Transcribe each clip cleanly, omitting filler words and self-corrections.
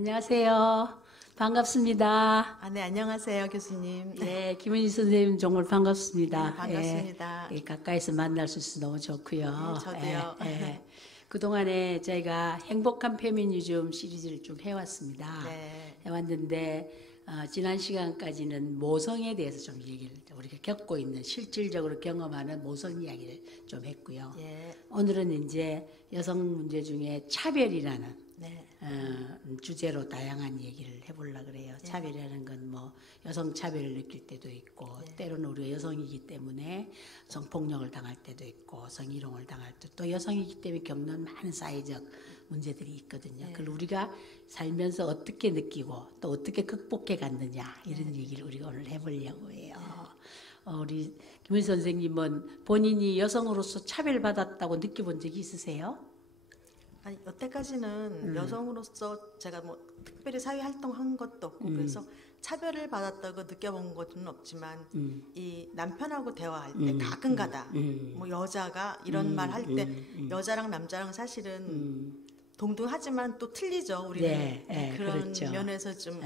안녕하세요. 반갑습니다. 네, 안녕하세요, 교수님. 네, 김은희 선생님 정말 반갑습니다. 네, 반갑습니다. 예, 가까이서 만날 수 있어서 너무 좋고요. 네, 저도요. 그동안에 저희가 행복한 페미니즘 시리즈를 쭉 해왔습니다. 네. 해왔는데 지난 시간까지는 모성에 대해서 좀 얘기를 우리가 겪고 있는 실질적으로 경험하는 모성 이야기를 좀 했고요. 예. 오늘은 이제 여성 문제 중에 차별이라는 네. 주제로 다양한 얘기를 해보려고 그래요. 차별이라는 건 뭐 여성 차별을 느낄 때도 있고 때로는 우리가 여성이기 때문에 성폭력을 당할 때도 있고 성희롱을 당할 때도 또 여성이기 때문에 겪는 많은 사회적 문제들이 있거든요. 그걸 우리가 살면서 어떻게 느끼고 또 어떻게 극복해 갔느냐 이런 얘기를 우리가 오늘 해보려고 해요. 우리 김은희 선생님은 본인이 여성으로서 차별받았다고 느껴본 적이 있으세요? 아니, 여태까지는 여성으로서 제가 뭐 특별히 사회 활동한 것도 없고 그래서 차별을 받았다고 느껴본 것은 없지만 이 남편하고 대화할 때 가끔가다 뭐 여자가 이런 말 할 때 여자랑 남자랑 사실은 동등하지만 또 틀리죠. 우리는 네, 그런 그렇죠. 면에서 좀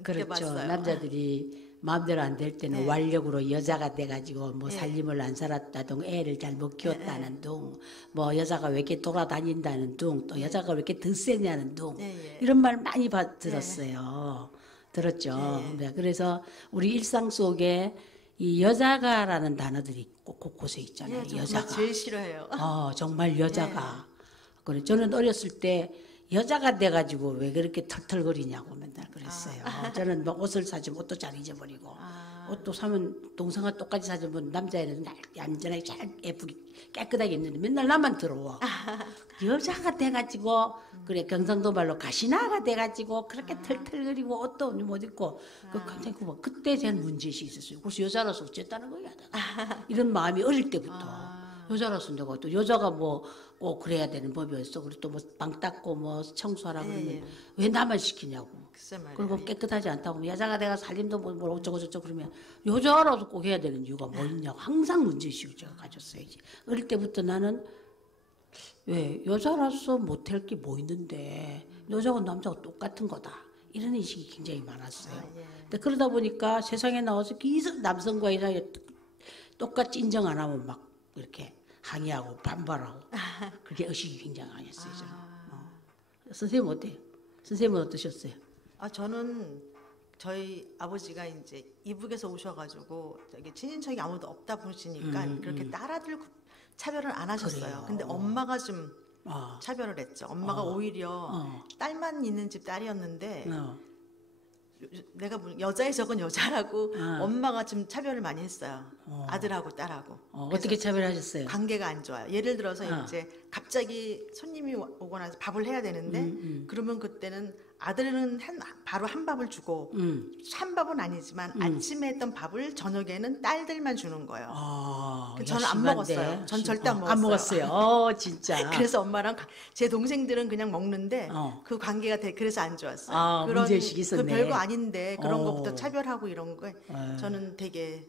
그렇죠. 느껴봤어요. 남자들이 마음대로 안 될 때는 네. 완력으로 여자가 돼가지고 뭐 네. 살림을 안 살았다든 애를 잘못 키웠다는 둥, 뭐 여자가 왜 이렇게 돌아다닌다는 둥, 또 여자가 왜 이렇게 더 세냐는 둥, 네. 이런 말 많이 들었어요. 들었죠. 네. 그래서 우리 일상 속에 이 여자가라는 단어들이 곳곳에 있잖아요. 예, 저 여자가. 제일 싫어해요. 정말 여자가. 그래, 저는 어렸을 때 여자가 돼가지고 왜 그렇게 털털거리냐고 맨날 그랬어요. 저는 뭐 옷을 사주면 옷도 잘 잊어버리고, 옷도 사면 동성과 똑같이 사주면 남자애는 얌전하게 잘 예쁘게 깨끗하게 입는데 맨날 나만 더러워. 여자가 돼가지고, 그래, 경상도 말로 가시나가 돼가지고 그렇게 털털거리고 옷도 못 입고, 굉장히 그때 제는 문제의식이 있었어요. 그래서 여자라서 어쨌다는 거야. 이런 마음이 어릴 때부터. 여자라서 내가 또 여자가 뭐 꼭 그래야 되는 법이었어. 그리고 또 뭐 방 닦고 뭐 청소하라 그러면 왜 나만 시키냐고. 글쎄 말이에요. 그리고 깨끗하지 않다고 여자가 내가 살림도 뭐 어쩌고 저쩌고 그러면 여자라서 꼭 해야 되는 이유가 뭐 있냐고 항상 문제의식을 제가 가졌어야지. 어릴 때부터 나는 왜 여자라서 못할 게 뭐 있는데 여자가 남자가 똑같은 거다. 이런 인식이 굉장히 많았어요. 근데 그러다 보니까 세상에 나와서 계속 남성과 여자가 똑같이 인정 안 하면 막 이렇게 항의하고 반발하고 그게 의식이 굉장히 강했어요. 저는. 선생님 어때요? 선생님은 어떠셨어요? 저는 저희 아버지가 이제 이북에서 오셔가지고 저기 친인척이 아무도 없다 보시니까 그렇게 딸아들 차별을 안 하셨어요. 그래요. 근데 엄마가 좀 차별을 했죠. 엄마가 오히려 딸만 있는 집 딸이었는데 내가 여자의 적은 여자라고 엄마가 좀 차별을 많이 했어요. 아들하고 딸하고. 어떻게 차별하셨어요? 관계가 안 좋아요. 예를 들어서 이제 갑자기 손님이 오거나 밥을 해야 되는데 그러면 그때는 아들은 바로 한 밥을 주고 한 밥은 아니지만 아침에 했던 밥을 저녁에는 딸들만 주는 거예요. 저는 안 먹었어요. 전 절대 안 먹었어요. 안 먹었어요. 진짜. 그래서 엄마랑 제 동생들은 그냥 먹는데 그 관계가 그래서 안 좋았어요. 그런 문제의식이 있었네. 그 별거 아닌데 그런 것부터 차별하고 이런 거 저는 되게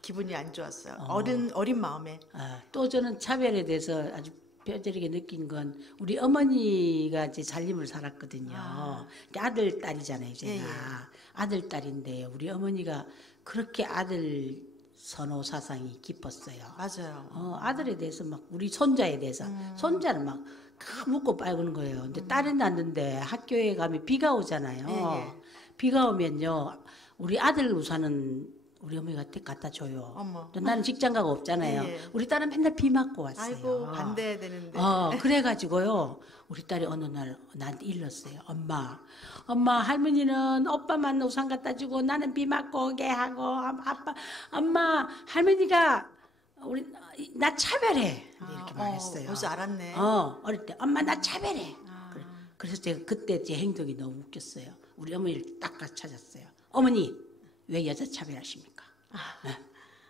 기분이 안 좋았어요. 어린 마음에. 또 저는 차별에 대해서 아주 뼈저리게 느낀 건 우리 어머니가 이제 살림을 살았거든요. 아들 딸이잖아요, 제가. 아들 딸인데 우리 어머니가 그렇게 아들 선호 사상이 깊었어요. 맞아요. 아들에 대해서 막 우리 손자에 대해서 손자는 막 묻고 빨구는 거예요. 근데 딸이 낳는데 학교에 가면 비가 오잖아요. 비가 오면요, 우리 아들 우산은 우리 어머니가 갖다 줘요. 나는 직장가가 없잖아요. 우리 딸은 맨날 비 맞고 왔어요. 아이고 반대해야 되는데. 그래가지고요. 우리 딸이 어느 날 나한테 일렀어요. 엄마 할머니는 오빠만 우산 갖다 주고 나는 비 맞고 오게 하고 엄마 할머니가 나 차별해. 이렇게 말했어요. 벌써 알았네. 어릴 때 엄마 나 차별해. 그래서 제가 그때 제 행동이 너무 웃겼어요. 우리 어머니를 딱 찾았어요. 어머니 왜 여자 차별하십니까?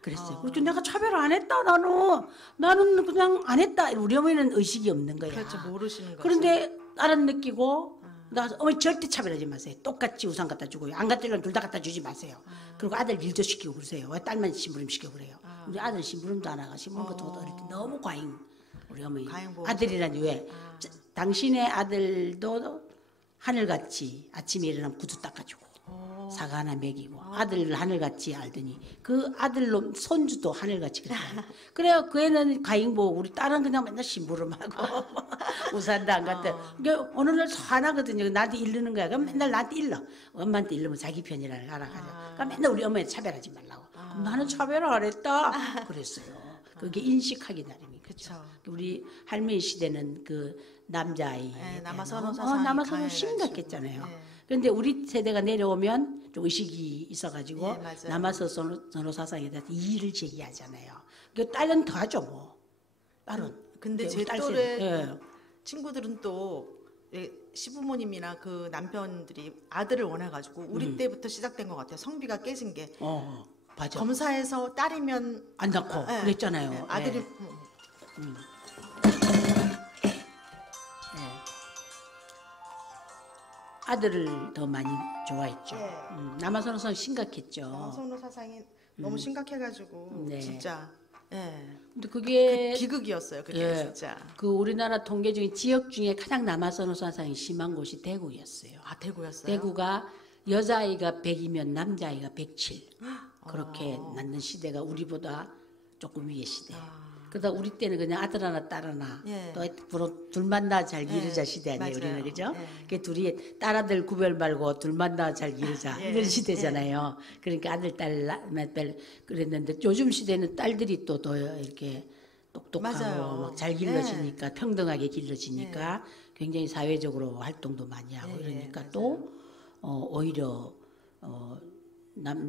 그랬어요. 그래서 내가 차별 안 했다. 나는 그냥 안 했다. 우리 어머니는 의식이 없는 거야. 그렇죠. 모르시는 거죠. 그런데 딸은 느끼고 나 어머니 절대 차별하지 마세요. 똑같이 우산 갖다 주고요. 안 갖다 주면 둘 다 갖다 주지 마세요. 그리고 아들 일도 시키고 그러세요. 왜 딸만 심부름 시키고 그래요. 우리 아들 심부름도 안 하고 심부름 것도 어릴 때 너무 과잉. 우리 어머니 아들이라니 왜 당신의 아들도 하늘같이 아침에 일어나면 구두 닦아주고 사과 하나 먹이고 아들 하늘같이 알더니 그 아들로 손주도 하늘같이 그렇게 그래요. 그 애는 가잉보 우리 딸은 그냥 맨날 심부름하고 우산도 안 갔다. 그러니까 어느 날 화나거든요. 나한테 이르는 거야. 그럼 맨날 나한테 일러. 엄마한테 일르면 자기 편이라는 걸 알아가죠. 그러니까 맨날 우리 엄마한테 차별하지 말라고. 나는 차별 안 했다. 그랬어요. 그게 인식하기 나름이. 그렇죠. 우리 할머니 시대는 그 남자아이 남아선호 사상이 남아선호 심각했잖아요. 그런데 우리 세대가 내려오면 좀 의식이 있어가지고 남아선호 사상에 대해서 이의를 제기하잖아요. 그 딸은 더 하죠 뭐. 딸은. 근데 제 또래 친구들은 또 시부모님이나 그 남편들이 아들을 원해가지고 우리 때부터 시작된 것 같아요. 성비가 깨진 게. 맞아. 검사에서 딸이면 안 낳고 그랬잖아요. 아들이 아들을 더 많이 좋아했죠. 남아선호선 심각했죠. 남아선호 사상이 너무 심각해가지고 진짜. 근데 그게 비극이었어요. 그게 진짜. 그 우리나라 통계 중에 지역 중에 가장 남아선호 사상이 심한 곳이 대구였어요. 아 대구였어요? 대구가 여자아이가 100이면 남자아이가 107. 그렇게 낳는 시대가 우리보다 조금 위의 시대. 그러다 우리 때는 그냥 아들 하나 딸 하나 또 둘만 낳아 잘 기르자 시대 아니에요. 우리는 그죠? 그 둘이 딸아들 구별 말고 둘만 낳아 잘 기르자 이런 시대잖아요. 그러니까 아들 딸 그랬는데 요즘 시대는 딸들이 또 더 이렇게 똑똑하고 잘 길러지니까 평등하게 길러지니까 굉장히 사회적으로 활동도 많이 하고 이러니까 또 오히려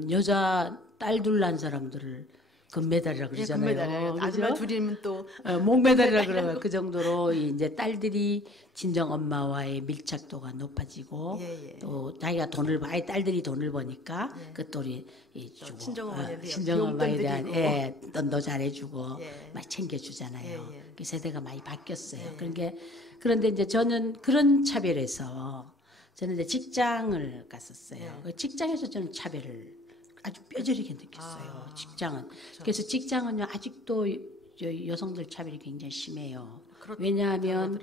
여자 딸 둘 낳은 사람들을 금메달이라 그러잖아요. 금메달이에요. 아줌마 둘이면 또 목메달이라 그래요. 그 정도로 이제 딸들이 친정 엄마와의 밀착도가 높아지고 또 자기가 아예 딸들이 돈을 버니까 그 돈이 주고 친정 어머니에 대한 돈도 잘해주고 막 챙겨주잖아요. 그 세대가 많이 바뀌었어요. 그런데 이제 저는 그런 차별에서 저는 이제 직장을 갔었어요. 그 직장에서 저는 차별을 아주 뼈저리게 느꼈어요. 직장은. 그래서 직장은요 아직도 여성들 차별이 굉장히 심해요. 왜냐하면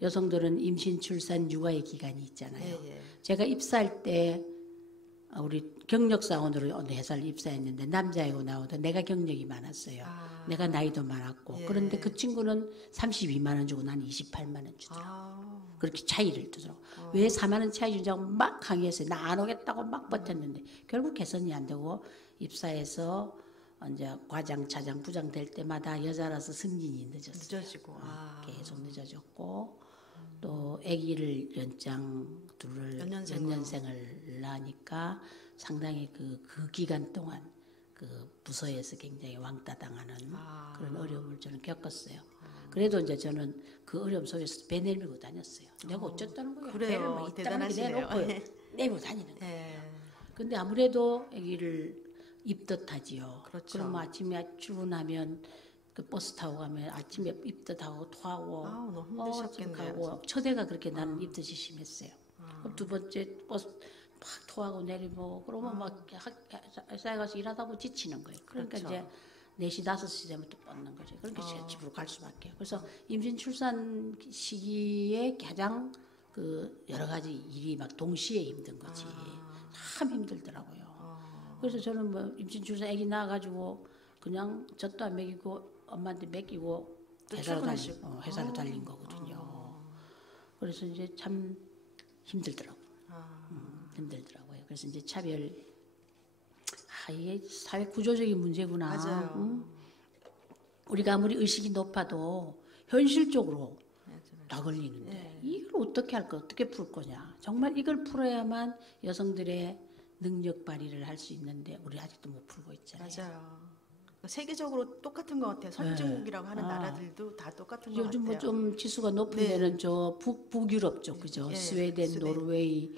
여성들은 임신, 출산, 육아의 기간이 있잖아요. 제가 입사할 때 우리 경력사원으로 어느 회사를 입사했는데 남자이고 나오다 내가 경력이 많았어요. 내가 나이도 많았고 그런데 그 친구는 32만 원 주고 나는 28만 원 주더라고요. 그렇게 차이를 두더라고요. 왜 4만 원 차이 주자고 막 강요했어요. 나 안 오겠다고 막 버텼는데 결국 개선이 안 되고 입사해서 이제 과장, 차장, 부장 될 때마다 여자라서 승진이 늦어지고 계속 늦어졌고 또 아기를 연년생을 낳으니까 상당히 그 기간 동안 그 부서에서 굉장히 왕따 당하는 그런 어려움을 저는 겪었어요. 그래도 이제 저는 그 어려움 속에서 배 내밀고 다녔어요. 내가 어쨌다는 거예요. 그래요. 배를 막 대단하시네요. 내놓고 내밀고 다니는 거예요. 근데 아무래도 아기를 입덧하지요. 그럼 아침에 출근하면 그 버스 타고 가면 아침에 입덧하고 토하고 너무 힘드셨겠네요. 첫 해가 그렇게 나는 입덧이 심했어요. 그럼 두 번째 버스 막 토하고 내리고 그러면 막 회사에 가서 일하다 보면 지치는 거예요. 그러니까 이제 4시, 5시 되면 또 뻗는 거죠. 그러니까 집으로 갈 수밖에. 그래서 임신, 출산 시기에 가장 그 여러 가지 일이 막 동시에 힘든 거지. 참 힘들더라고요. 그래서 저는 뭐 임신, 출산 아기 낳아가지고 그냥 젖도 안 먹이고 엄마한테 먹이고 회사로 달린 거거든요. 그래서 이제 참 힘들더라고요. 힘들더라고요. 그래서 이제 차별 이게 사회 구조적인 문제구나. 맞아요. 우리가 아무리 의식이 높아도 현실적으로 다 걸리는데 이걸 어떻게 할까? 어떻게 풀 거냐? 정말 이걸 풀어야만 여성들의 능력 발휘를 할 수 있는데 우리 아직도 못 풀고 있잖아요. 맞아요. 세계적으로 똑같은 것 같아요. 선진국이라고 하는 나라들도 다 똑같은 것 같아요. 요즘 뭐 좀 지수가 높은 데는 저 북유럽 쪽 그죠? 스웨덴, 노르웨이,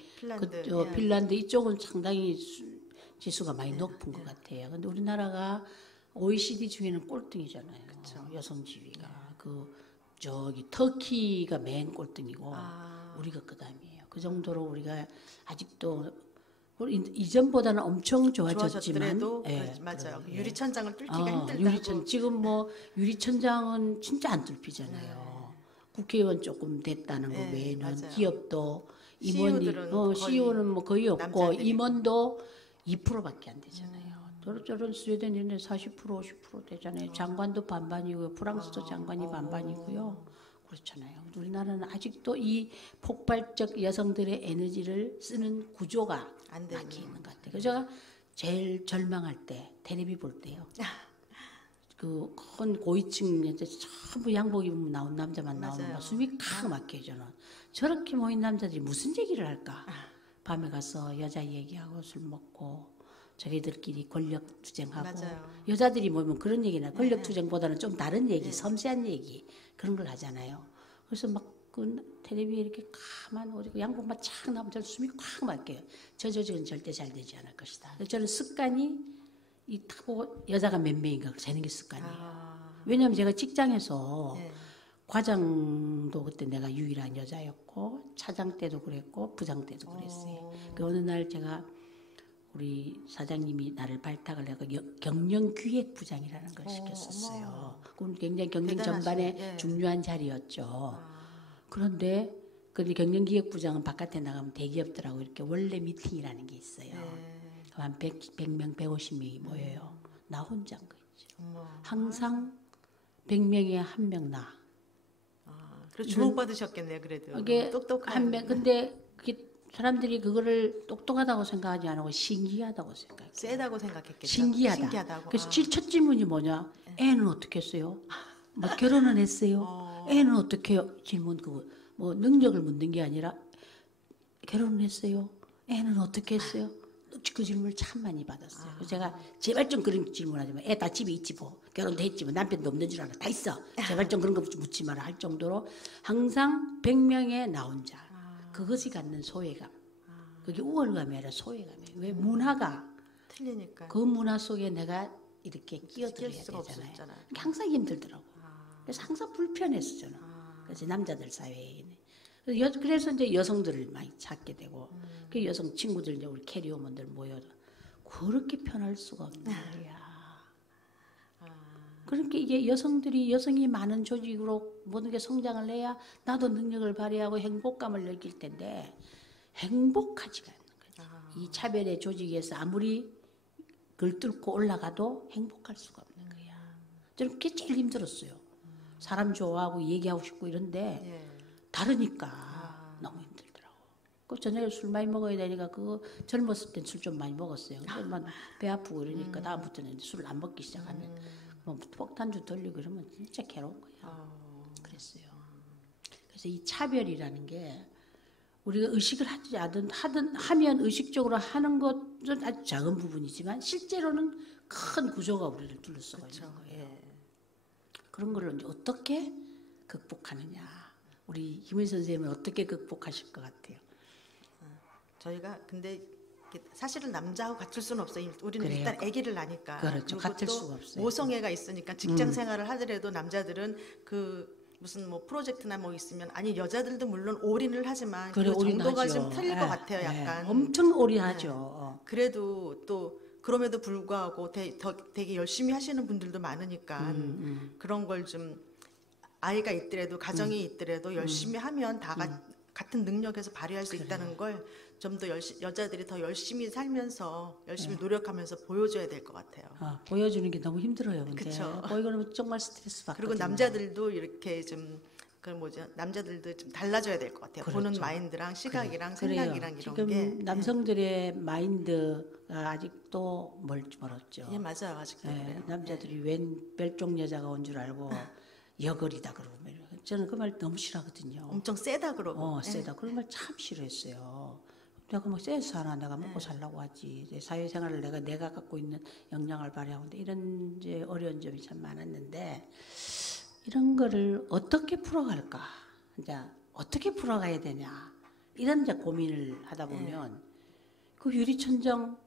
핀란드 이쪽은 상당히 지수가 많이 높은 것 같아요. 근데 우리나라가 OECD 중에는 꼴등이잖아요. 여성 지위가. 저기 터키가 맨 꼴등이고 우리가 그다음이에요. 그 정도로 우리가 아직도 이전보다는 엄청 좋아졌지만 맞아요. 유리천장을 뚫기가 힘들다고. 지금 뭐 유리천장은 진짜 안 뚫히잖아요. 국회의원 조금 됐다는 거 외에는 기업도 임원이 CEO들은 거의 CEO는 뭐 거의 없고 남자들이고. 임원도 2%밖에 안 되잖아요. 저런 스웨덴 이런 데 40% 50% 되잖아요. 장관도 반반이고요. 프랑스도 장관이 반반이고요. 그렇잖아요. 우리나라는 아직도 이 폭발적 여성들의 에너지를 쓰는 구조가 안 되는. 막혀 있는 것 같아요. 그래서 제가 제일 절망할 때 텔레비 볼 때요. 그 큰 고위층 전부 양복 입으면 나온 남자만 나오면 맞아요. 막 숨이 칵 막혀요. 저는 저렇게 모인 남자들이 무슨 얘기를 할까? 밤에 가서 여자 얘기하고 술 먹고 자기들끼리 권력 투쟁하고 맞아요. 여자들이 모이면 그런 얘기나 권력 투쟁보다는 좀 다른 얘기, 섬세한 얘기 그런 걸 하잖아요. 그래서 막 그 텔레비에 이렇게 가만 오고 양복만 착 나오면 저는 숨이 콱 막혀요. 저 조직은 절대 잘 되지 않을 것이다. 그래서 저는 습관이 이 타고 여자가 몇 명인가 재는 게 습관이에요. 왜냐하면 제가 직장에서 네. 과장도 그때 내가 유일한 여자였고 차장 때도 그랬고 부장 때도 그랬어요. 그 어느 날 제가 우리 사장님이 나를 발탁을 해서 경영기획부장이라는 걸 시켰었어요. 그건 굉장히 경영 전반에 대단하시네. 예. 중요한 자리였죠. 그런데 그 경영기획부장은 바깥에 나가면 대기업들하고 이렇게 원래 미팅이라는 게 있어요. 한 100명, 150명이 모여요. 나 혼자인 거죠. 항상 100명에 한 명 나. 그래서 주목받으셨겠네요. 그래도 이게 똑똑한. 한 명, 근데 그게 사람들이 그거를 똑똑하다고 생각하지 않고 신기하다고 생각해요. 세다고 생각했겠죠. 신기하다. 그래서 첫 질문이 뭐냐? 애는 어떻게 했어요? 뭐 결혼은 했어요? 애는 어떻게 해요? 질문 그거 뭐 능력을 묻는 게 아니라 결혼은 했어요? 애는 어떻게 했어요? 그 질문을 참 많이 받았어요. 그래서 제가 제발 좀 그런 질문하지 마. 애 다 집에 있지 뭐. 결혼도 했지 뭐. 남편도 없는 줄 알아. 다 있어. 제발 좀 그런 거 묻지 마라 할 정도로 항상 100명에 나 혼자. 그것이 갖는 소외감. 그게 우월감이 아니라 소외감이에요. 왜 문화가 틀리니까. 그 문화 속에 내가 이렇게 끼어들어야 수가 되잖아요. 없었잖아요. 그게 항상 힘들더라고. 그래서 항상 불편했어 저는. 그래서 남자들 사회에. 그래서 이제 여성들을 많이 찾게 되고 그 여성 친구들 이제 우리 캐리어먼들 모여서 그렇게 편할 수가 없는 거야. 그렇게 이게 여성이 많은 조직으로 모든 게 성장을 해야 나도 능력을 발휘하고 행복감을 느낄 텐데 행복하지가 않는 거지. 이 차별의 조직에서 아무리 글 뚫고 올라가도 행복할 수가 없는 거야. 저는 그게 제일 힘들었어요. 사람 좋아하고 얘기하고 싶고 이런데 예. 다르니까 너무 힘들더라고. 그 저녁에 술 많이 먹어야 되니까 그거 젊었을 땐 술 좀 많이 먹었어요. 그러면 배 아프고 이러니까 다음부터는 술을 안 먹기 시작하면 뭐 폭탄주 돌리고 이러면 진짜 괴로운 거야. 그랬어요. 그래서 이 차별이라는 게 우리가 의식을 하면 의식적으로 하는 것은 아주 작은 부분이지만 실제로는 큰 구조가 우리를 둘러싸고 있는 거예요. 예. 그런 걸 이제 어떻게 극복하느냐. 우리 김은 선생님은 어떻게 극복하실 것 같아요? 저희가 근데 사실은 남자하고 같을 수는 없어요. 우리는 그래요. 일단 아기를 낳으니까. 그렇죠. 그리고 같을 또 수가 없어요. 모성애가 있으니까 직장 생활을 하더라도 남자들은 그 무슨 뭐 프로젝트나 뭐 있으면 아니 여자들도 물론 올인을 하지만 그래, 그 정도가 올인하죠. 좀 틀릴 것 같아요. 약간. 엄청 올인하죠. 그래도 또 그럼에도 불구하고 되게 열심히 하시는 분들도 많으니까 그런 걸 좀 아이가 있더라도 가정이 있더라도 열심히 하면 같은 능력에서 발휘할 수 있다는 걸 좀 더 여자들이 더 열심히 살면서 열심히 노력하면서 보여줘야 될 것 같아요. 보여주는 게 너무 힘들어요. 근데 그쵸. 보이고는 정말 스트레스 받거든요. 그리고 남자들도 이렇게 좀 그 뭐죠? 남자들도 좀 달라져야 될 것 같아요. 그렇죠. 보는 마인드랑 시각이랑 그래요. 생각이랑 이런 지금 게. 남성들의 마인드가 아직도 멀었죠. 예, 맞아요. 아직도 그래요. 남자들이 웬 멸종 여자가 온 줄 알고 여걸이다 그러고 저는 그 말 너무 싫어하거든요. 엄청 세다 그러고. 세다. 그런 말 참 싫어했어요. 내가 뭐 세서 하나 내가 먹고 살라고 하지. 내 사회생활을 내가 갖고 있는 역량을 발휘하는데 이런 이제 어려운 점이 참 많았는데 이런 거를 어떻게 풀어갈까? 이제 어떻게 풀어가야 되냐? 이런 이제 고민을 하다 보면 그 유리천장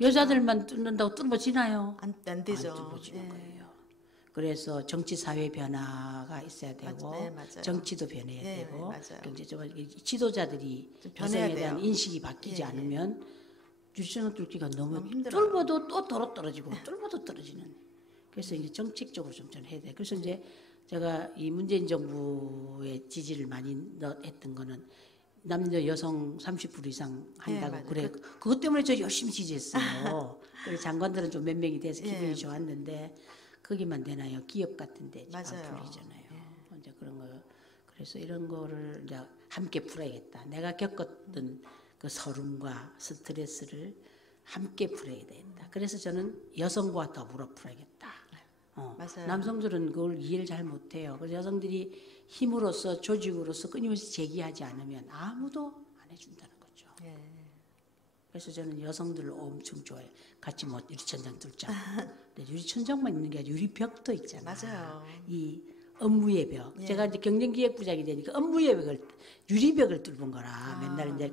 여자들만 뚫는다고 뚫어지나요? 안 되죠. 안 뚫어지는 거예요. 그래서 정치 사회 변화가 있어야 되고 맞아요. 정치도 변해야 되고 맞아요. 경제적으로 지도자들이 변해야 여성에 대한 돼요. 인식이 바뀌지 않으면 유치원 뚫기가 너무 힘들어요. 뚫어도 또 도로 떨어지고 뚫어도 떨어지는. 그래서 이제 정책적으로 좀 해야 돼. 그래서 이제 제가 이 문재인 정부의 지지를 많이 했던 거는 남녀 여성 30% 이상 한다고 맞아요. 그래. 그것 때문에 저 열심히 지지했어요. 그래 장관들은 좀 몇 명이 돼서 기분이 좋았는데 거기만 되나요? 기업 같은데 안 맞아요. 풀리잖아요. 이제 그런 거 그래서 이런 거를 이제 함께 풀어야겠다. 내가 겪었던 그 서름과 스트레스를 함께 풀어야 되겠다. 그래서 저는 여성과 더불어 풀어야겠다. 맞아요. 남성들은 그걸 이해를 잘 못해요. 그래서 여성들이 힘으로써 조직으로서 끊임없이 제기하지 않으면 아무도 안 해준다는 거죠. 예. 그래서 저는 여성들을 엄청 좋아해요. 같이 뭐 유리천장 뚫자. 근데 유리천장만 있는 게 아니라 유리벽도 있잖아. 맞아요. 이 업무의 벽. 예. 제가 이제 경쟁기획부장이 되니까 업무의 벽을 유리벽을 뚫은 거라. 맨날 이제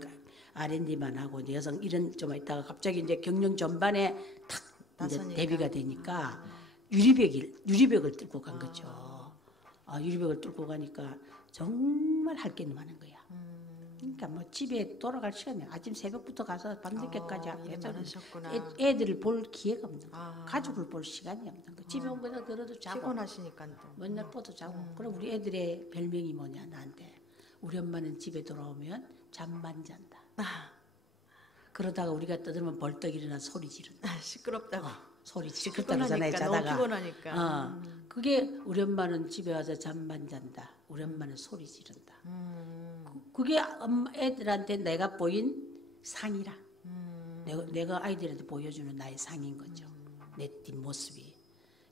R&D만 하고 이제 여성 이런 좀 있다가 갑자기 이제 경영 전반에 탁 이제 나서니까. 대비가 되니까 유리벽을 뚫고 간 거죠. 유리벽을 뚫고 가니까 정말 할 게 많은 거야. 그러니까 뭐 집에 돌아갈 시간이 아침 새벽부터 가서 밤늦게까지 일이 많으셨구나. 애들을 볼 기회가 없는 거야. 가족을 볼 시간이 없는 거야. 집에 온 거는 그래도 자고 피곤하시니까 또. 맨날 뻗어 자고. 그럼 우리 애들의 별명이 뭐냐 나한테. 우리 엄마는 집에 돌아오면 잠만 잔다. 그러다가 우리가 떠들면 벌떡 일어나 소리 지른다. 시끄럽다고. 소리 지르다 그러잖아요. 피곤하니까, 너무 자다가. 피곤하니까. 그게 우리 엄마는 집에 와서 잠만 잔다. 우리 엄마는 소리 지른다. 그게 애들한테 내가 보인 상이라. 내가 아이들한테 보여주는 나의 상인 거죠. 내 뒷모습이.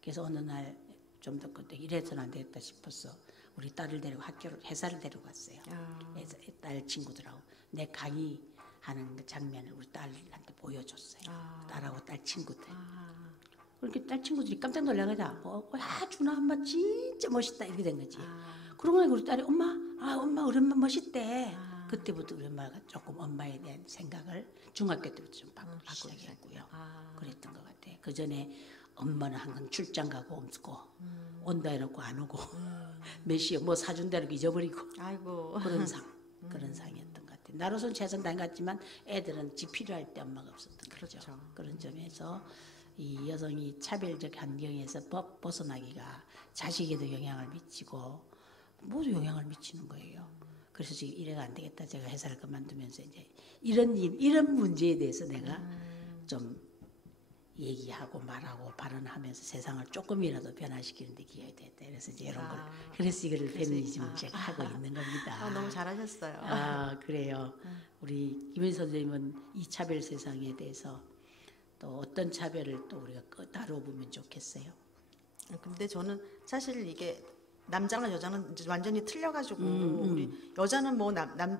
그래서 어느 날 좀 더 그때 이래서는 안 되겠다 싶어서 우리 딸을 데리고 회사를 데리고 갔어요. 딸 친구들하고 내 강의하는 그 장면을 우리 딸한테 보여줬어요. 딸하고 딸 친구들. 그렇게 딸 친구들이 깜짝 놀라가지고 야 준아 엄마 진짜 멋있다 이렇게 된 거지. 그러고 나니까 우리 딸이 엄마 우리 엄마 멋있대. 그때부터 우리 엄마가 조금 엄마에 대한 생각을 중학교 때부터 좀 바꾸기 시작했고요. 그랬던 것 같아. 그 전에 엄마는 항상 출장 가고 없고 온다 해놓고 안 오고 몇 시에 뭐 사준다 해놓고 잊어버리고 아이고. 그런 상이었던 것 같아. 나로서는 최선 다했지만 애들은 집 필요할 때 엄마가 없었던 거죠. 그렇죠. 그런 점에서 이 여성이 차별적 환경에서 벗어나기가 자식에도 영향을 미치고 모두 영향을 미치는 거예요. 그래서 지금 이래가 안 되겠다. 제가 회사를 그만두면서 이제 이런 문제에 대해서 내가 좀 얘기하고 말하고 발언하면서 세상을 조금이라도 변화시키는 데 기여해야 되겠다. 그래서 이제 이런 걸 그래서 이거를 페미니즘을 제가 하고 있는 겁니다. 너무 잘하셨어요. 그래요. 우리 김현 선생님은 이 차별 세상에 대해서 또 어떤 차별을 또 우리가 다뤄보면 좋겠어요. 근데 저는 사실 이게 남자랑 여자는 이제 완전히 틀려가지고 우리 여자는 뭐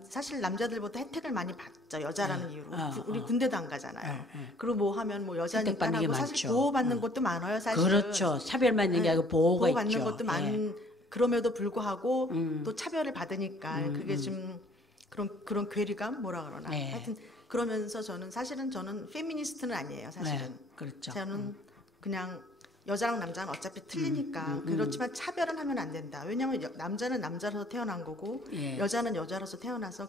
사실 남자들보다 혜택을 많이 받죠. 여자라는 이유로 우리 군대도 안 가잖아요. 그리고 뭐 하면 뭐 여자니까 혜택받는 게 하고 사실 많죠. 보호받는 것도 많아요. 사실 그렇죠. 차별받는 게 아니고 보호가 보호받는 있죠. 것도 그럼에도 불구하고 또 차별을 받으니까 그게 좀 그런 괴리감 뭐라 그러나 하여튼 그러면서 사실은 저는 페미니스트는 아니에요. 사실은 그렇죠. 저는 그냥 여자랑 남자는 어차피 틀리니까 그렇지만 차별은 하면 안 된다. 왜냐하면 남자는 남자로서 태어난 거고 여자는 여자로서 태어나서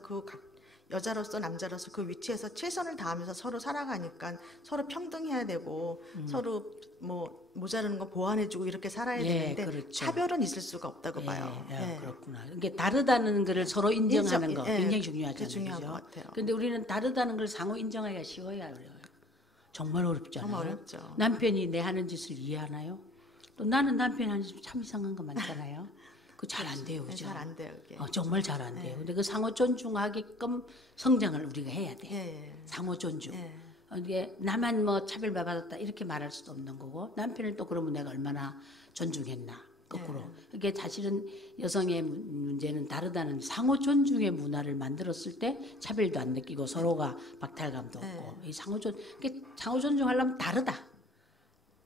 여자로서 남자로서 그 위치에서 최선을 다하면서 서로 살아가니까 서로 평등해야 되고 서로 뭐 모자라는 거 보완해주고 이렇게 살아야 되는데 그렇죠. 차별은 있을 수가 없다고 봐요. 그렇구나. 이게 다르다는 것을 서로 인정하는 거 굉장히 중요하잖아요. 그게 중요한 그죠? 것 같아요. 근데 우리는 다르다는 걸 상호 인정하기가 쉬워야 어려워요. 정말 어렵잖아요. 정말 어렵죠. 남편이 내 하는 짓을 이해하나요? 또 나는 남편이 하는 짓 참 이상한 거 많잖아요. 그 잘 안 돼요, 그죠? 잘 안 돼요, 이게. 정말 잘 안 돼요. 근데 그 상호 존중하게끔 성장을 우리가 해야 돼. 상호 존중. 이게 나만 뭐 차별받았다 이렇게 말할 수도 없는 거고 남편을 또 그러면 내가 얼마나 존중했나. 거꾸로. 이게 사실은 여성의 문제는 다르다는 상호 존중의 문화를 만들었을 때 차별도 안 느끼고 서로가 박탈감도 없고 이 상호 존중하려면 다르다.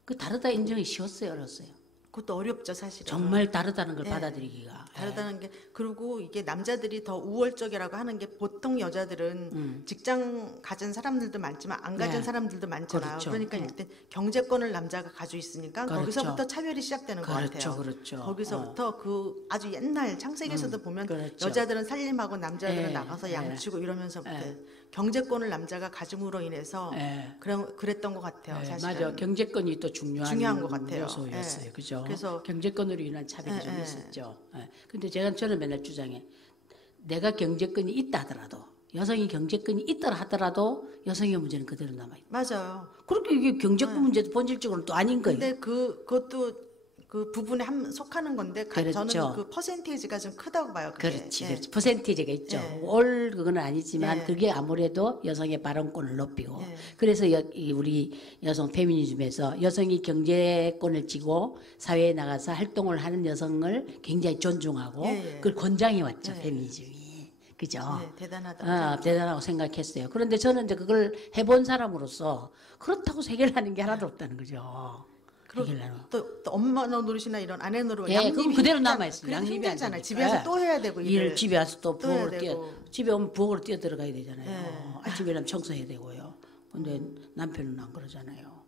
그 다르다 인정이 쉬웠어요, 어렸어요. 그것도 어렵죠, 사실은. 정말 다르다는 걸 받아들이기가. 다르다는 게 그리고 이게 남자들이 더 우월적이라고 하는 게 보통 여자들은 직장 가진 사람들도 많지만 안 가진 사람들도 많잖아요. 그렇죠. 그러니까 일단 경제권을 남자가 가지고 있으니까 그렇죠. 거기서부터 차별이 시작되는 것 같아요. 그렇죠. 거기서부터 그 아주 옛날 창세기에서도 보면 그렇죠. 여자들은 살림하고 남자들은 나가서 양치고 이러면서부터 경제권을 남자가 가짐으로 인해서 그랬던 것 같아요. 사실은. 맞아. 경제권이 또 중요한 것 같아요. 요소였어요. 그죠? 그래서 경제권으로 인한 차별이 좀 있었죠. 근데 저는 맨날 주장해. 내가 경제권이 있다 하더라도 여성이 경제권이 있더라 하더라도 여성의 문제는 그대로 남아있고. 맞아요. 그렇게 이게 경제권 문제도 본질적으로는 또 아닌 거예요. 근데 그것도 그 부분에 속하는 건데 그렇죠. 저는 그 퍼센테이지가 좀 크다고 봐요. 그게. 그렇지, 예. 그렇지. 퍼센티지가 있죠. 예. 올 그건 아니지만 예. 그게 아무래도 여성의 발언권을 높이고 예. 그래서 우리 여성 페미니즘에서 여성이 경제권을 쥐고 사회에 나가서 활동을 하는 여성을 굉장히 존중하고 예, 예. 그걸 권장해 왔죠. 페미니즘이. 그죠? 대단하다. 대단하고 생각했어요. 그런데 저는 이제 그걸 해본 사람으로서 그렇다고 해결하는 게 하나도 없다는 거죠. 해결하는. 또 엄마 노릇이나 이런 아내 노릇 예, 그럼 그대로 남아있어요. 양립이 안 힘들잖아요. 되니까. 집에서 또 해야 되고 일 집에 와서 또 또 해야 부엌으로 되고. 집에 오면 부엌으로 뛰어 들어가야 되잖아요. 예. 아침에 일어나면 청소해야 되고요. 근데 남편은 안 그러잖아요.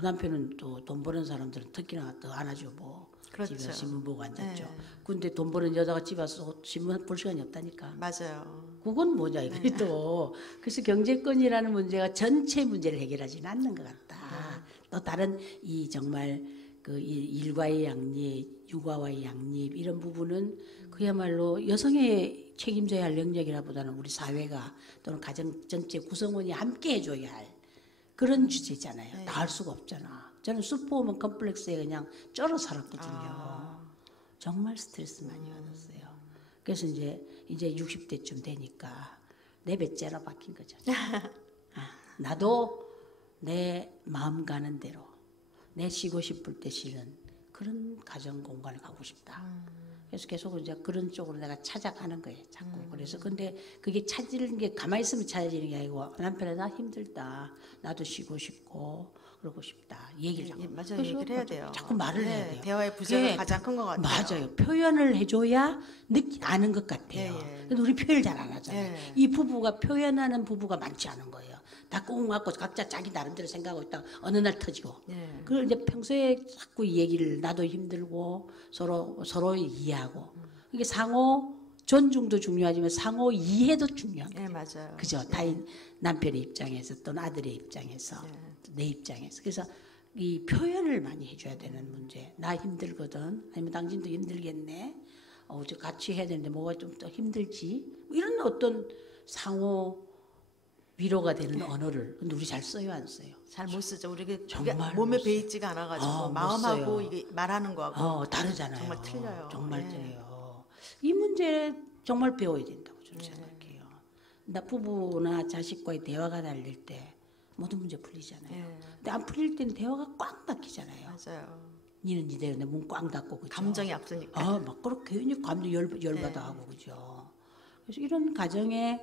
남편은 또 돈 버는 사람들은 특히나 더 안 하죠. 뭐 그렇죠. 집에 신문 보고 앉았죠. 예. 근데 돈 버는 여자가 집에 와서 신문 볼 시간이 없다니까. 맞아요. 그건 뭐냐 이거도. 그래서 경제권이라는 문제가 전체 문제를 해결하지는 않는 것 같다. 또 다른 이 정말 그 일과의 양립, 육아와의 양립 이런 부분은 그야말로 여성의 책임져야 할 영역이라보다는 우리 사회가 또는 가정 전체 구성원이 함께 해줘야 할 그런 주제잖아요. 다 할 수가 없잖아. 저는 슈퍼우먼 컴플렉스에 그냥 쩔어 살았거든요. 정말 스트레스 많이 받았어요. 그래서 이제 60대쯤 되니까 내 배째로 바뀐 거죠. 나도 내 마음 가는 대로 내 쉬고 싶을 때 쉬는 그런 가정 공간에 가고 싶다. 그래서 계속 이제 그런 쪽으로 내가 찾아가는 거예요. 자꾸. 그래서 근데 그게 찾는 게 가만히 있으면 찾아지는 게 아니고 남편아 나 힘들다. 나도 쉬고 싶고 그러고 싶다. 얘기를 자꾸. 맞아요. 얘기를 해야 돼요. 자꾸 말을 해야 돼요. 대화의 부재가 예, 가장 큰 것 같아요. 맞아요. 표현을 해줘야 아는 것 같아요. 근데 우리 표현을 잘 안 하잖아요. 이 부부가 표현하는 부부가 많지 않은 거예요. 다 꽁 갖고 각자 자기 나름대로 생각하고 있다가 어느 날 터지고. 그걸 이제 평소에 자꾸 이 얘기를 나도 힘들고 서로 이해하고. 이게 상호 존중도 중요하지만 상호 이해도 중요한 거예요. 네, 맞아요. 그죠? 타인 남편의 입장에서 또는 아들의 입장에서 내 입장에서. 그래서 이 표현을 많이 해줘야 되는 문제. 나 힘들거든. 아니면 당신도 힘들겠네. 저 같이 해야 되는데 뭐가 좀 더 힘들지. 이런 어떤 상호 위로가 되는 언어를. 근데 우리 잘 써요, 안 써요? 잘 못 쓰죠. 우리가 정말 몸에 배있지가 않아가지고 못 마음하고 써요. 이게 말하는 거하고 다르잖아요. 정말 틀려요. 정말 틀려요. 이 문제 정말 배워야 된다고 저는 생각해요. 나 부부나 자식과의 대화가 달릴 때 모든 문제 풀리잖아요. 근데 안 풀릴 때는 대화가 꽉 막히잖아요. 맞아요. 니는 니대로 내 문 꽉 닫고 그죠. 감정이 앞서니까. 막 그렇게 괜히 감정 열받아 하고 그죠. 그래서 이런 가정의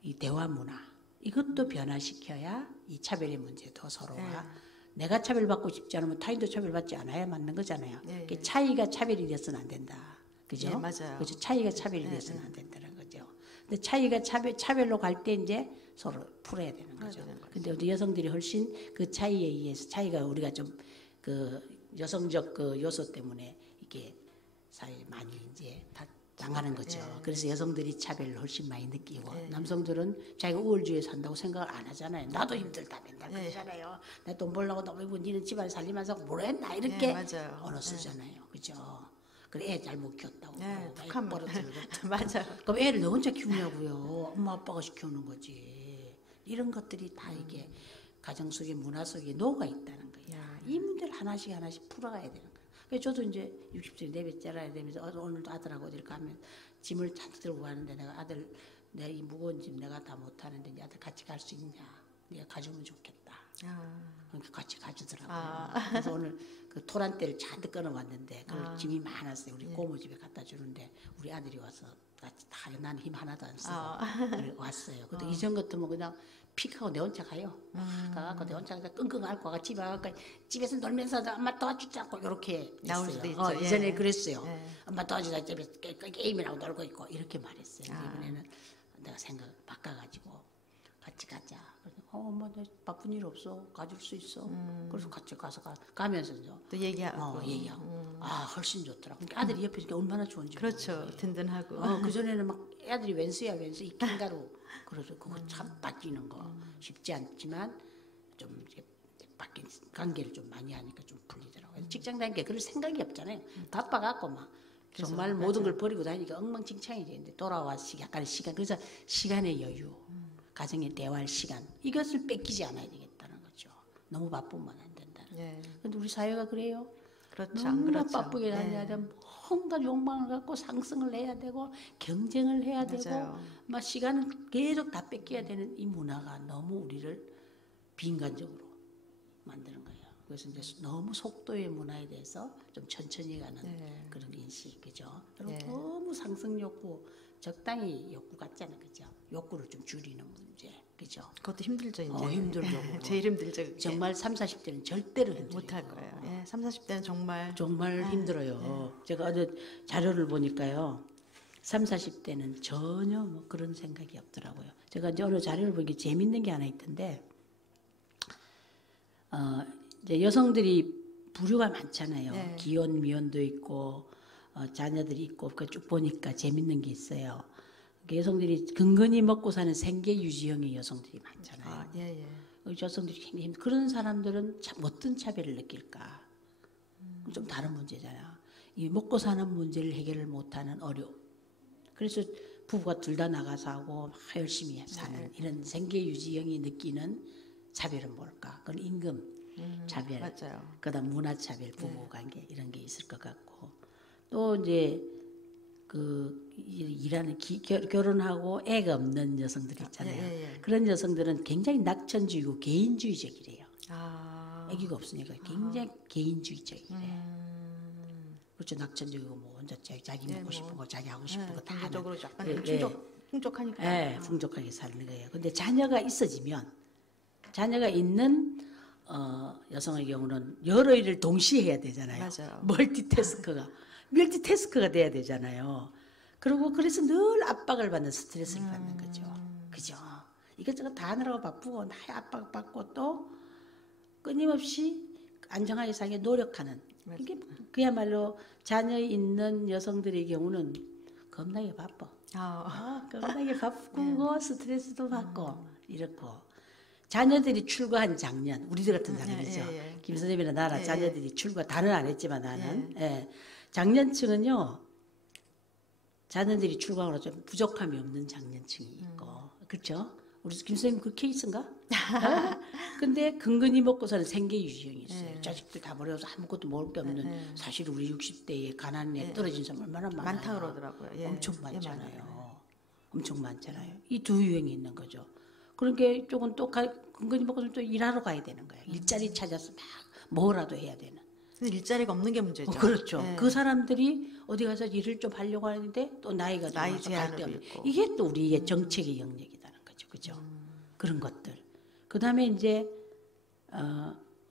이 대화 문화 이것도 변화시켜야 이 차별의 문제도 서로가 내가 차별받고 싶지 않으면 타인도 차별받지 않아야 맞는 거잖아요. 그 차이가 차별이 되어서는 안 된다. 그죠? 네, 맞아요. 그죠? 차이가 차별이 되어서는 안 된다는 거죠. 근데 차이가 차별로 갈 때 이제 서로 풀어야 되는 거죠. 근데 우리 여성들이 훨씬 그 차이에 의해서 차이가 우리가 좀 그 여성적 그 요소 때문에 이게 사회에 많이 이제 당하는 거죠. 그래서 여성들이 차별을 훨씬 많이 느끼고 남성들은 자기가 우월주의에 산다고 생각을 안 하잖아요. 나도 힘들다 맨날 그러잖아요. 내 돈 벌려고 너무 힘들고 니는 집안 살림하면서 뭘 했나 이렇게 언어 쓰잖아요. 그죠? 그래 애 잘못 키웠다고 북한 버릇들고 맞아요. 그럼 애를 너 혼자 키우냐고요. 엄마 아빠가 시켜오는 거지. 이런 것들이 다 이게 가정 속의 문화 속에 녹아 있다는 거예요. 이 문제를 하나씩 풀어가야 되는 거예요. 그래서 저도 이제 60세 내배 잘라야 되면서 오늘도 아들하고 어딜 가면 짐을 잔뜩 들고 가는데 내가 아들 내가 이 무거운 짐 내가 다 못하는데 이제 아들 같이 갈 수 있냐. 네가 가주면 좋겠다. 그러니까 같이 가주더라고요. 그래서 오늘 그 토란대를 잔뜩 끊어왔는데 그 짐이 많았어요. 우리 고모 집에 갖다 주는데 우리 아들이 와서 같이 다 나는 힘 하나도 안 쓰고 왔어요. 근데 이전 같으면 그냥 픽하고 내 혼자 가요. 가갖고 내 혼자 끙끙 앓고 가 집에 와서 집에서 놀면서 엄마 도와주지 않고 이렇게 나올 수도 있죠. 이전에 그랬어요. 엄마 도와주자 집에 게임이라고 놀고 있고 이렇게 말했어요. 이번에는 내가 생각 바꿔가지고 같이 가자. 엄마 나 바쁜 일 없어. 가줄 수 있어. 그래서 같이 가면서 또 얘기하고. 훨씬 좋더라. 그러니까 아들이 옆에 있으니까 얼마나 좋은지. 그렇죠. 모르겠어요. 든든하고. 그 전에는 막 애들이 왼수야 왼수 이 킹가루. 그래서 그거 참 바뀌는 거 쉽지 않지만 좀 이렇게 바뀐 관계를 좀 많이 하니까 좀 풀리더라고요. 직장 다니까 그럴 생각이 없잖아요. 바빠갖고 막 정말 모든 걸 버리고 다니니까 엉망진창이 되는데 돌아와 약간의 시간, 그래서 시간의 여유, 가정에 대화할 시간, 이것을 뺏기지 않아야 되겠다는 거죠. 너무 바쁘면 안 된다. 그런데 우리 사회가 그래요. 그렇죠. 안 너무나 그렇죠. 바쁘게 다녀야 돼. 뭔가 욕망을 갖고 상승을 해야 되고 경쟁을 해야 되고 막 시간을 계속 다 뺏겨야 되는 이 문화가 너무 우리를 비인간적으로 만드는 거예요. 그래서 이제 너무 속도의 문화에 대해서 좀 천천히 가는 그런 인식, 그죠? 그리고 너무 상승 욕구, 적당히 욕구 같잖아요, 그죠? 욕구를 좀 줄이는 문제, 그죠? 그것도 힘들죠, 이제. 힘들죠. 제일 힘들죠. 그게. 정말 30, 40대는 절대로 못할 거예요. 30, 40대는 정말 힘들어요. 제가 어제 자료를 보니까요. 30, 40대는 전혀 뭐 그런 생각이 없더라고요. 제가 이제 어느 자료를 보니까 재밌는 게 하나 있던데, 이제 여성들이 부류가 많잖아요. 기혼, 미혼도 있고, 자녀들이 있고, 그 쭉 보니까 재밌는 게 있어요. 여성들이 근근히 먹고 사는 생계 유지형의 여성들이 많잖아요. 여성들이 굉장히 그런 사람들은 참 어떤 차별을 느낄까? 좀 다른 문제잖아요. 이 먹고 사는 문제를 해결을 못하는 어려움. 그래서 부부가 둘 다 나가서 하고 막 열심히 사는 이런 생계 유지형이 느끼는 차별은 뭘까? 그건 임금 차별, 그다음 문화 차별, 부부 관계 이런 게 있을 것 같고 또 이제 그 일하는 결혼하고 애가 없는 여성들 있잖아요. 그런 여성들은 굉장히 낙천주의고 개인주의적이래요. 아기가 없으니까 굉장히 개인주의적이래. 그렇죠. 낙천적이고 뭐 혼자 자기 먹고 싶은 거, 자기 하고 싶은 거 다 하는. 경제적으로 약간 풍족하니까. 네, 풍족하게 사는 거예요. 근데 자녀가 있어지면 자녀가 있는 여성의 경우는 여러 일을 동시에 해야 되잖아요. 맞아요. 멀티태스크가 돼야 되잖아요. 그리고 그래서 늘 압박을 받는 스트레스를 받는 거죠. 그죠? 이것저것 다 하느라고 바쁘고 나의 압박받고 또 끊임없이 안정하게 살기 노력하는 이게 그야말로 자녀 있는 여성들의 경우는 겁나게 바빠. 겁나게 바쁘고 스트레스도 받고 이렇고 자녀들이 출가한 작년 우리들 같은 사람이죠. 김 선생님이나 나나 자녀들이 출가 다는 안 했지만 나는 장년층은요. 자녀들이 출가하고 좀 부족함이 없는 장년층이 있고 그렇죠? 우리 김 선생님 그 케이스인가? 근데 근근히 먹고 사는 생계 유지형이 있어요. 자식들 다 버려서 아무것도 먹을 게 없는 사실 우리 60대에 가난에 떨어진 사람 얼마나 많다 그러더라고요. 엄청 많잖아요. 엄청 많잖아요. 이 두 유형이 있는 거죠. 그러니까 조금 또 근근히 먹고 또 일하러 가야 되는 거예요. 일자리 찾아서 막 뭐라도 해야 되는. 근데 일자리가 없는 게 문제죠. 그렇죠. 그 사람들이 어디 가서 일을 좀 하려고 하는데 또 나이가 들어서 갈 때 없는. 이게 또 우리의 정책의 영역이라는 거죠. 그죠? 그런 것들. 그다음에 이제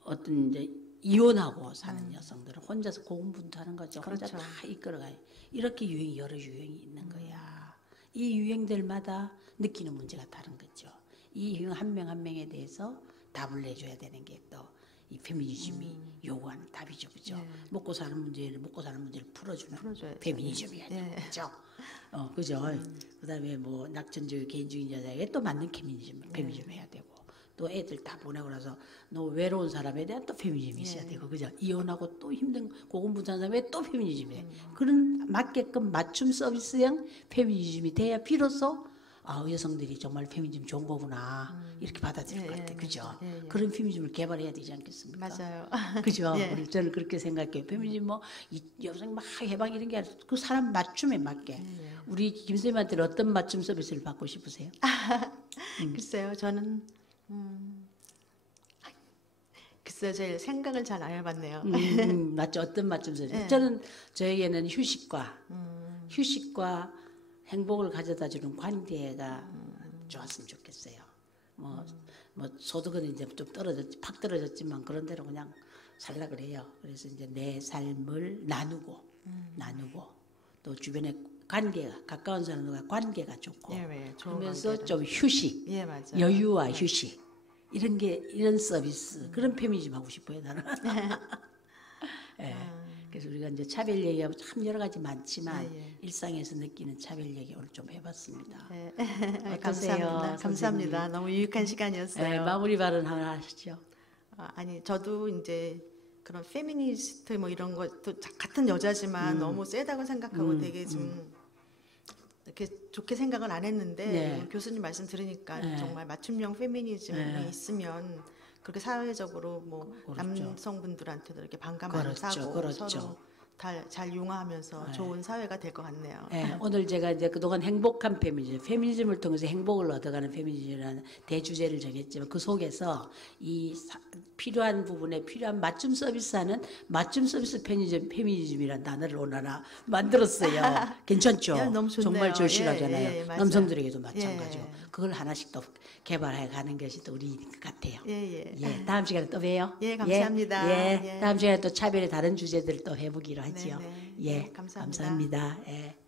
어떤 이제 이혼하고 사는 여성들은 혼자서 고군분투하는 거죠. 혼자 다 이끌어가요. 이렇게 여러 유형이 있는 거야. 이 유형들마다 느끼는 문제가 다른 거죠. 이 유형 한 명 한 명에 대해서 답을 내줘야 되는 게 또 이 페미니즘이 요구하는 답이죠, 그죠? 먹고 사는 문제를 풀어주는 페미니즘이야 되죠. 그죠? 그다음에 뭐 낙천주의, 개인주의 여자에게 또 맞는 페미니즘 해야 되고. 또 애들 다 보내고 나서 너 외로운 사람에 대한 또 페미니즘이 있어야 되고 그죠? 이혼하고 또 힘든 고군분투한 사람에 또 페미니즘이 그런 맞게끔 맞춤 서비스형 페미니즘이 돼야 비로소 여성들이 정말 페미니즘 좋은 거구나 이렇게 받아들일 것 같아요. 그죠? 그런 페미니즘을 개발해야 되지 않겠습니까? 맞아요. 그죠? 저는 그렇게 생각해요. 페미니즘 뭐 여성 막 해방 이런 게 아니라 그 사람 맞춤에 맞게 우리 김 선생님한테는 어떤 맞춤 서비스를 받고 싶으세요? 글쎄요. 저는 글쎄요. 제 생각을 잘 안 해봤네요. 맞죠. 어떤 맞춤 서비스? 저에게는 휴식과 행복을 가져다주는 관계가 좋았으면 좋겠어요. 뭐 소득은 이제 좀 팍 떨어졌지만 그런 대로 그냥 살라 그래요. 그래서 이제 내 삶을 나누고 또 주변에 가까운 사람들과 관계가 좋고 그러면서 좀 휴식, 여유와 휴식 이런 서비스 그런 페미니즘 하고 싶어요 나는. 그래서 우리가 이제 차별 얘기하면 참 여러 가지 많지만 일상에서 느끼는 차별 얘기 오늘 좀 해봤습니다. 감사합니다. 너무 유익한 시간이었어요. 마무리 발언 하나 하시죠. 아니 저도 이제 그런 페미니스트 뭐 이런 것도 같은 여자지만 너무 세다고 생각하고 되게 좀 이렇게 좋게 생각은 안 했는데 네. 오늘 교수님 말씀 들으니까 네. 정말 맞춤형 페미니즘이 네. 있으면 그렇게 사회적으로 뭐 그렇죠. 남성분들한테도 이렇게 반감 안 그렇죠. 사고 그렇죠. 서로 잘 융화하면서 좋은 사회가 될 것 같네요. 예, 오늘 제가 이제 그동안 행복한 페미니즘, 페미니즘을 통해서 행복을 얻어가는 페미니즘이라는 대주제를 정했지만 그 속에서 필요한 부분에 필요한 맞춤 서비스하는 맞춤 서비스 페미니즘이라는 단어를 오늘 하나 만들었어요. 괜찮죠? 야, 너무 좋네요. 정말 절실하잖아요. 예, 맞아요. 남성들에게도 마찬가지고 예. 그걸 하나씩 또 개발해 가는 것이 또 우리 것 같아요. 예. 다음 시간에 또 봬요. 예, 감사합니다. 예, 예. 다음 시간에 또 차별의 다른 주제들 또 해보기로 하지요. 네. 예, 감사합니다. 감사합니다. 예.